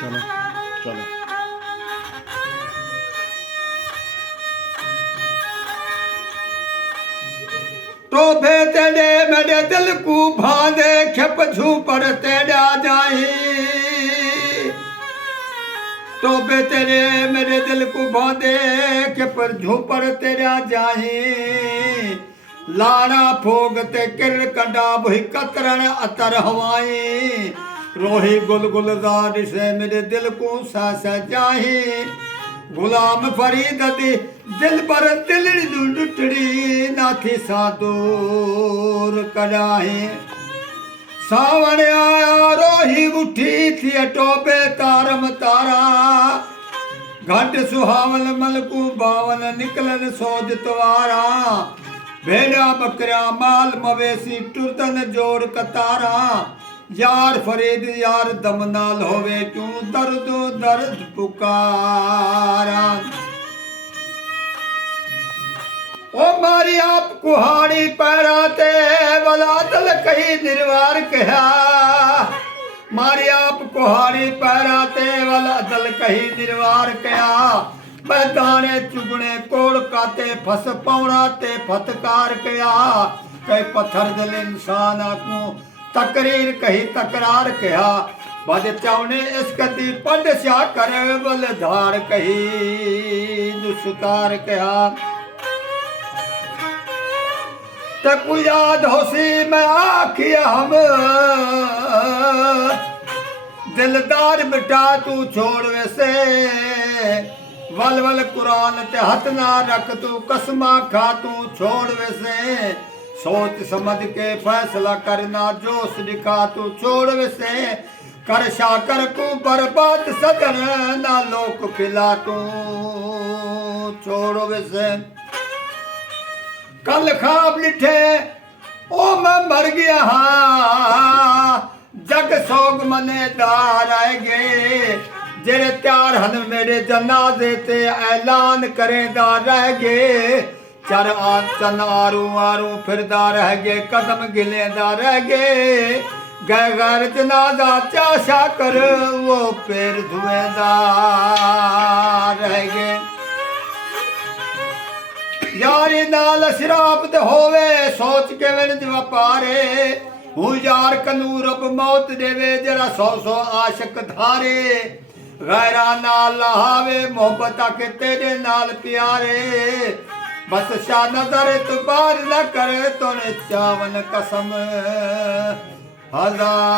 चलो चलो। टोभे तेरे मेरे दिल को भादे खेप झूपर तेरा जाही। टोभे तेरे मेरे दिल को भादे खेप झूपर तेरा जाही। लाना फोग ते किर कंडा भई कतरण अतर हवाई। रोही गुल गुलजार से मेरे दिल को सा जाही। गुलाम फरीद दी दिल पर दिलड़ी लुटड़ी नाथी सा दूर कराही। सावन आया रोही उठी थी टोबे तारम तारा। घट सुहावन मलकू बावन निकलन सोज तवारा। भेड़ा बकरा माल मवेशी टुरदन जोड़ कतारा। यार फरीद यार दम नाल होवे क्यों दर्द दर्द पुकारा। ओ मारी आप कुहाड़ी पैराते वाला दल कही निर्वार कहा। मारी आप कुहाड़ी पैराते वाला दल कही निर्वार कहा। दाने चुगने कोड़ काते फस पौना ते फतकार कया। कई पत्थर दिल इंसान को तकरीर कही तकरार कहा। बद चावने इसक दी पंड स्या करे बल धार कही दुष्कार कहा। तक याद होसी मैं आखिया हम दिलदार मिटा तू छोड़ वैसे। वल वल कुरान ते हथ ना रख तू कसमा खा तू छोड़ वैसे। सोच समझ के फैसला करना जोश दिखा तू छोड़ वैसे। कर शाकर को बर्बाद सजन ना लोक खिला तू छोड़ वैसे। कल खाब लिठे ओ मैं मर गया हाँ। जग सोग मने दार आएगे। जेरे त्यार हन मेरे जनाजे ते ऐलान करेंदा रह गे। चर चन आरू आरू फिरदा रह गे कदम गिलेंदा रह गे। गै गैर जनाजा चाशा कर वो पैर धुएंदा रह गे। यारी नाल शराब ते होवे सोच के विन वपारे। हूँ यार कनू रब मौत देवे जरा सौ सौ आशक धारे। गैरा नाल लहावे मोहब्बत के तेरे नाल प्यारे। बस शाह नजर तू बार न करे तो चावन कसम हजारे।